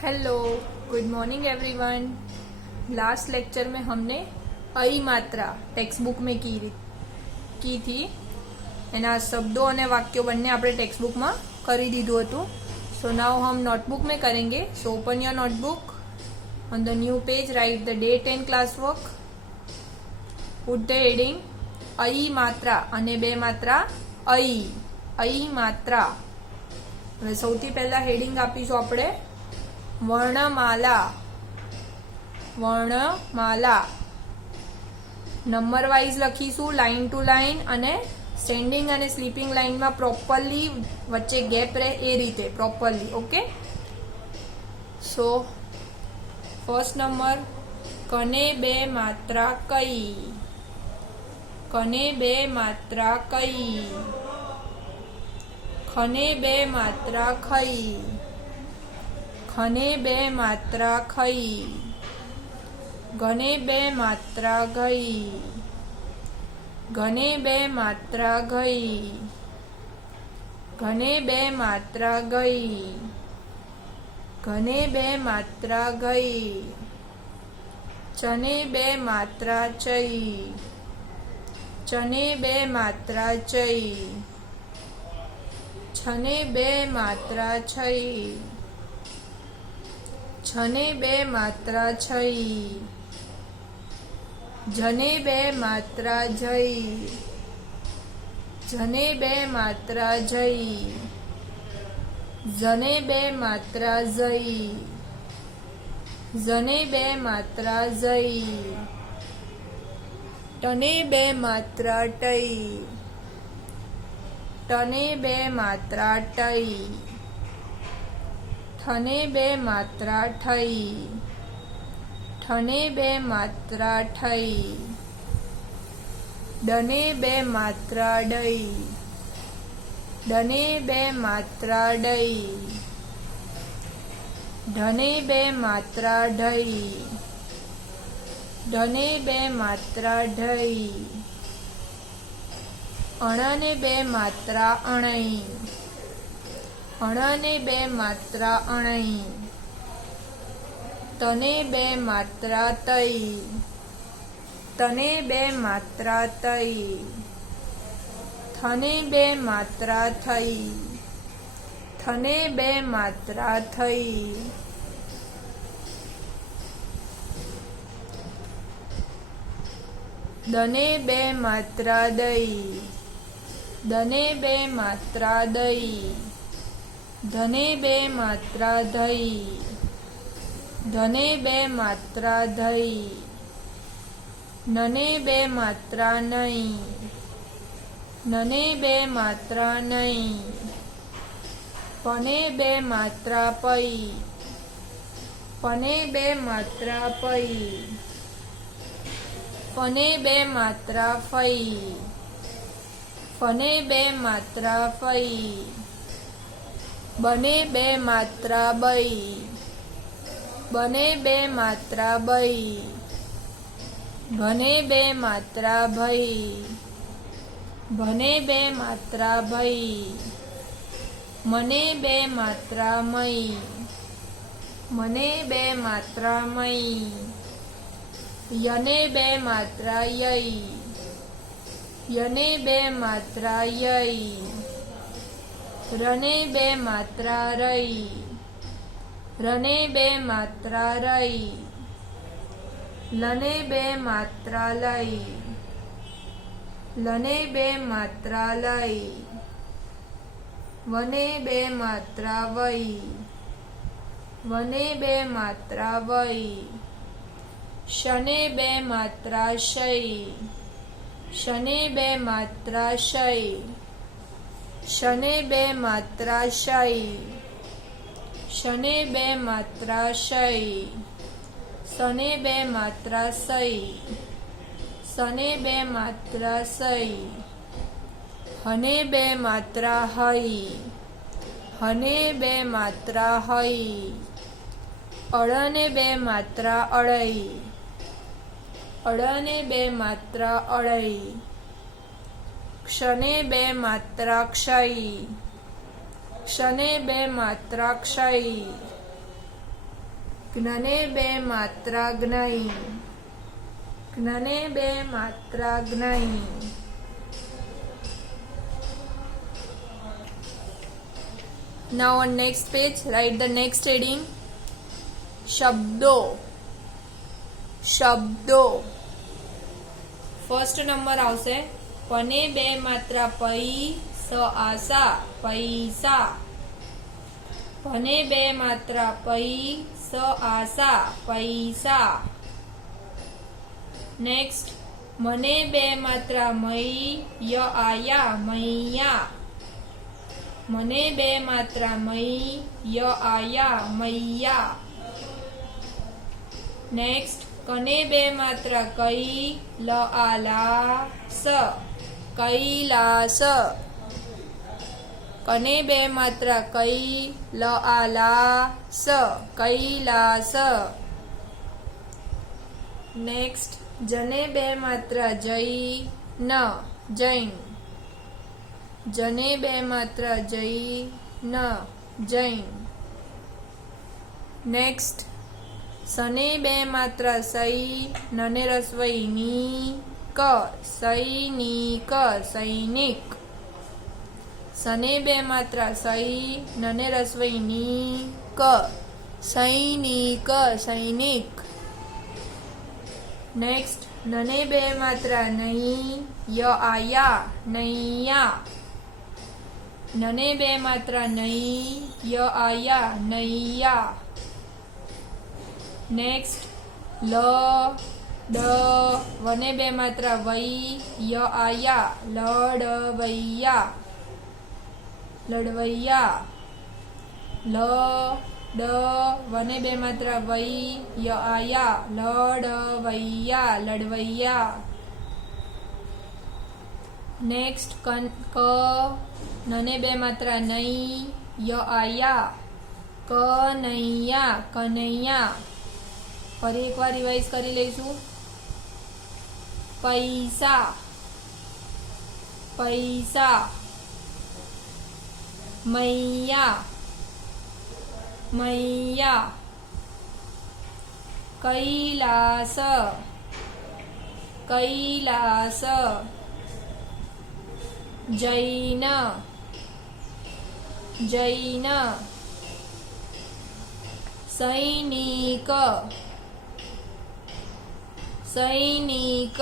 Hello, good morning everyone. Last lecture में हमने अई मात्रा टेक्स्ट बुक में की थी। एना शब्दों और वाक्यों बन्ने आपणे टेक्स्ट बुक में करी दीधुं हतुं। सो नाउ हम नोटबुक में करेंगे। So open your notebook, on the new page write the date and class work, put the heading अई मात्रा अने बे मात्रा अई मात्रा। हवे सौथी पहेला हेडिंग आपीशुं आपणे वर्णमाला। नंबर वाइज लखीशू, लाइन टू लाइन, अने स्टेन्डिंग अने स्लीपिंग लाइन में प्रोपरली वच्चे गैप रहे ए रीते properly. Okay, so first number, कने बे मात्रा कई। कने बे मात्रा कई। खने बे मात्रा खई। खने बे मात्रा खई। घने बे मात्रा गई। घने बे मात्रा गई। घने बे मात्रा गई। घने बे मात्रा गई। चने बे मात्रा चई। चने बे मात्रा चई। छने बे मात्रा छई। छने बे मात्रा छई। जने बे मात्रा जई। जने बे मात्रा जई। जने बे मात्रा जई। जने बे मात्रा जई। टने बे मात्रा टई। टने बे मात्रा टई। ठने बे मात्रा ठई। ठने बे मात्रा ठई। डने बे मात्रा डई। डने बे मात्रा डई। ढने बे मात्रा ढई। ढने बे मात्रा ढई। अणने बे मात्रा अणई। अणने बे मात्रा अणई। तने बे मात्रा तई। तने बे मात्रा तई। थने बे मात्रा थई। थने बे मात्रा थई। दने बे मात्रा दई। दने बे मात्रा दई। धने बे मात्रा धई। धने बे मात्रा धई। नने बे मात्रा नई। नने बे मात्रा नई। पने बे मात्रा पई। पने बे मात्रा पई। फने बे मात्रा फई। फने बे मात्रा फई। बने बे मात्रा बई। बने बे मात्रा बई। भने बे मात्रा भई। भने बे मात्रा भई। मने बे मात्रा मई। मने बे मात्रा मई। यने बे मात्रा यई। यने बे मात्रा यई। रने बे मात्रा रई। रने बे मात्रा रई। लने बे मात्रा लई। लने बे मात्रा लई। वने बे मात्रा वई। वने बे मात्रा वई। शने बे मात्रा शई। शने बे मात्रा शई। शने बे मात्रा शई। शने बे मात्रा शई। सने बे मात्रा सई। सने बे मात्रा सई। हने बे मात्रा हई। हने बे मात्रा हई। अड़ने बे मात्रा अड़ई। अड़ने बे मात्रा अड़ई। क्षने बे मात्रा क्षयी। क्षने बे मात्रा क्षयी। જ્ઞને બે માત્રા જ્ઞાઈ, જ્ઞને બે માત્રા જ્ઞાઈ. Now on next page, write the next reading. શબ્દો, શબ્દો. ફર્સ્ટ નંબર આવશે પને બે માત્રા પૈ સ આસા પૈસા. પને બે માત્રા પૈ સ આસા પૈસા. નેક્સ્ટ મને બે માત્રા મૈ ય આયા મૈયા. મને બે માત્રા મૈ ય આયા મૈયા. નેક્સ્ટ કને બે માત્રા કઈ લ આલા સ કૈલાસ. કને બે માત્રા કઈ લ આલા સ કૈલાસ. નેક્સ્ટ જને બે માત્રા જઈ ન જૈન. જને બે માત્રા જઈ ન જૈન. નેક્સ્ટ સને બે માત્રા સઈ નને રસવઈ ની ક સૈનિક સૈનિક. સને બે માત્રા સઈ નને રસવઈ ની ક સૈનિક સૈનિક. નેક્સ્ટ નને બે માત્રા નઈ ય આયા નૈયા. નને બે માત્રા નઈ ય આયા નૈયા. નેક્સ્ટ લ ડ વને બે માત્રા વઈ ય આયા લડવૈયા લડવૈયા. લ ડ વને બે માત્રા વઈ ય આયા લડવૈયા લડવૈયા. નેક્સ્ટ ક નને બે માત્રા નઈ ય આયા કનૈયા કનૈયા. ફરી એકવાર રિવાઇઝ કરી લઈશું. પૈસા પૈસા. મૈયા મૈયા. કૈલાસ કૈલાસ. જૈન જૈન. સૈનિક સૈનિક.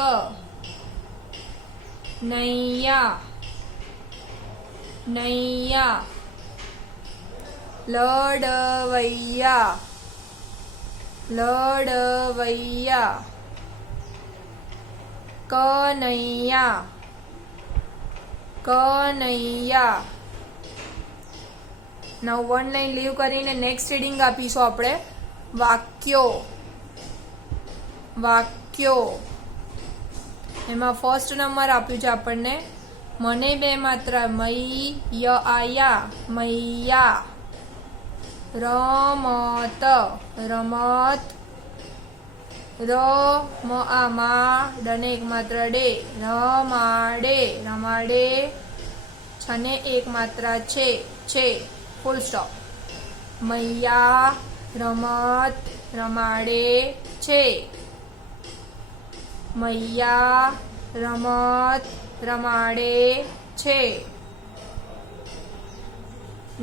નૈયા નૈયા. લડવૈયા લડવૈયા. કનૈયા કનૈયા. નાઉ વન લાઈન લીવ કરીને નેક્સ્ટ રીડિંગ આપીશું આપણે. વાક્યો વાક્યો. એમાં ફર્સ્ટ નંબર આપ્યું છે આપણને મને બે માત્રા મઈ ય આયા મૈયા. રમત રમત. ર મ આ મા ડને એક માત્રા ડે રમાડે રમાડે. છને એક માત્રા છે ફૂલ સ્ટોપ. મૈયા રમત રમાડે છે. મૈયા રમત રમાડે છે.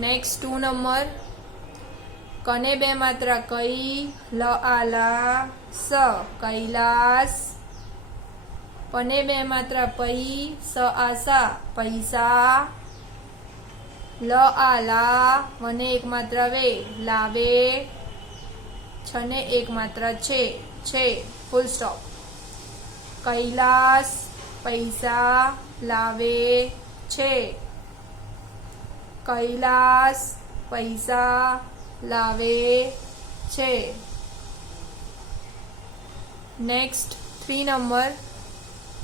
નેક્સ્ટ 2 નંબર કને બે માત્રા કઈ લ આલા સ કૈલાસ. પને બે માત્રા પૈ સ આસા પૈસા. ल आला वने एक मात्रा वे लावे. छने एक मात्रा छे फुल स्टॉप. कैलास पैसा लावे छे. कैलास पैसा लावे छे. नेक्स्ट 3 नंबर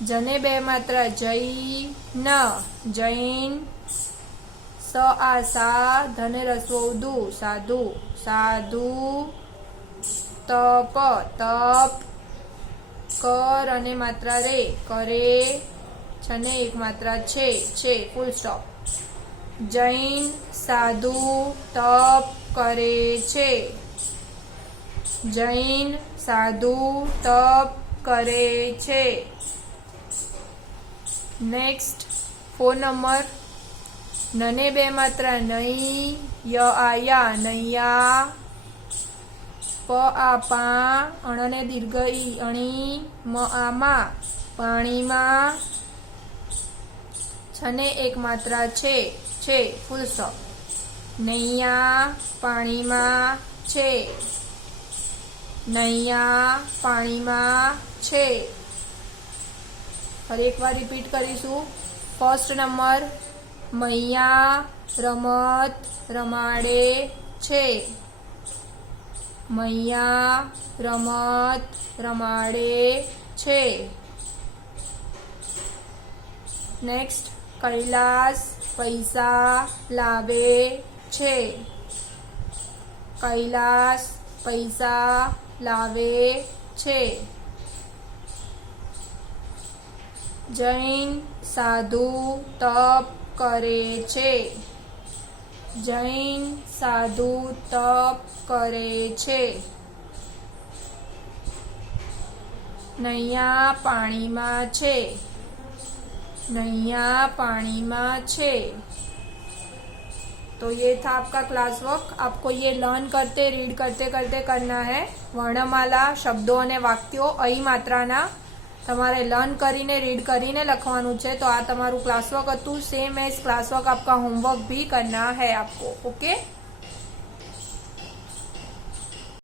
जने बे मात्रा जै न जैन. स आसा धने रसवो दु साधु साधु. तप तप. कर अने मात्रा रे करे. छने एक मात्रा छे फुल स्टॉप. जैन साधु तप करे छे. જૈન સાધુ તપ કરે છે. નેક્સ્ટ 4 નંબર, નને બે માત્રા નહીં, ય આયા નૈયા, પ આ પા, અણને દીર્ઘ ઈ અણી, મ આમાં પાણીમાં, છને એક માત્રા છે ફૂલ સ્ટોપ, નૈયા પાણીમાં છે, નૈયા પાણીમાં છે. ફરી એકવાર રિપીટ કરીશું. ફર્સ્ટ નંબર, મૈયા રમત રમાડે છે, મૈયા રમત રમાડે છે. નેક્સ્ટ, કૈલાસ પૈસા લાવે છે, કૈલાસ પૈસા લાવે છે. જૈન સાધુ તપ કરે છે, જૈન સાધુ તપ કરે છે. નૈયા પાણીમાં છે, नैया पानी में छे। तो ये था आपका क्लास वर्क। आपको ये लर्न करते रीड करते करते करना है। वर्णमाला शब्दों और वाक्यों अही मात्राना तमारे लर्न करीने रीड करीने लखवानुं छे। तो आ तमारू क्लास वर्क हतुं। सेम एज क्लास वर्क आपका होमवर्क भी करना है आपको। ओके।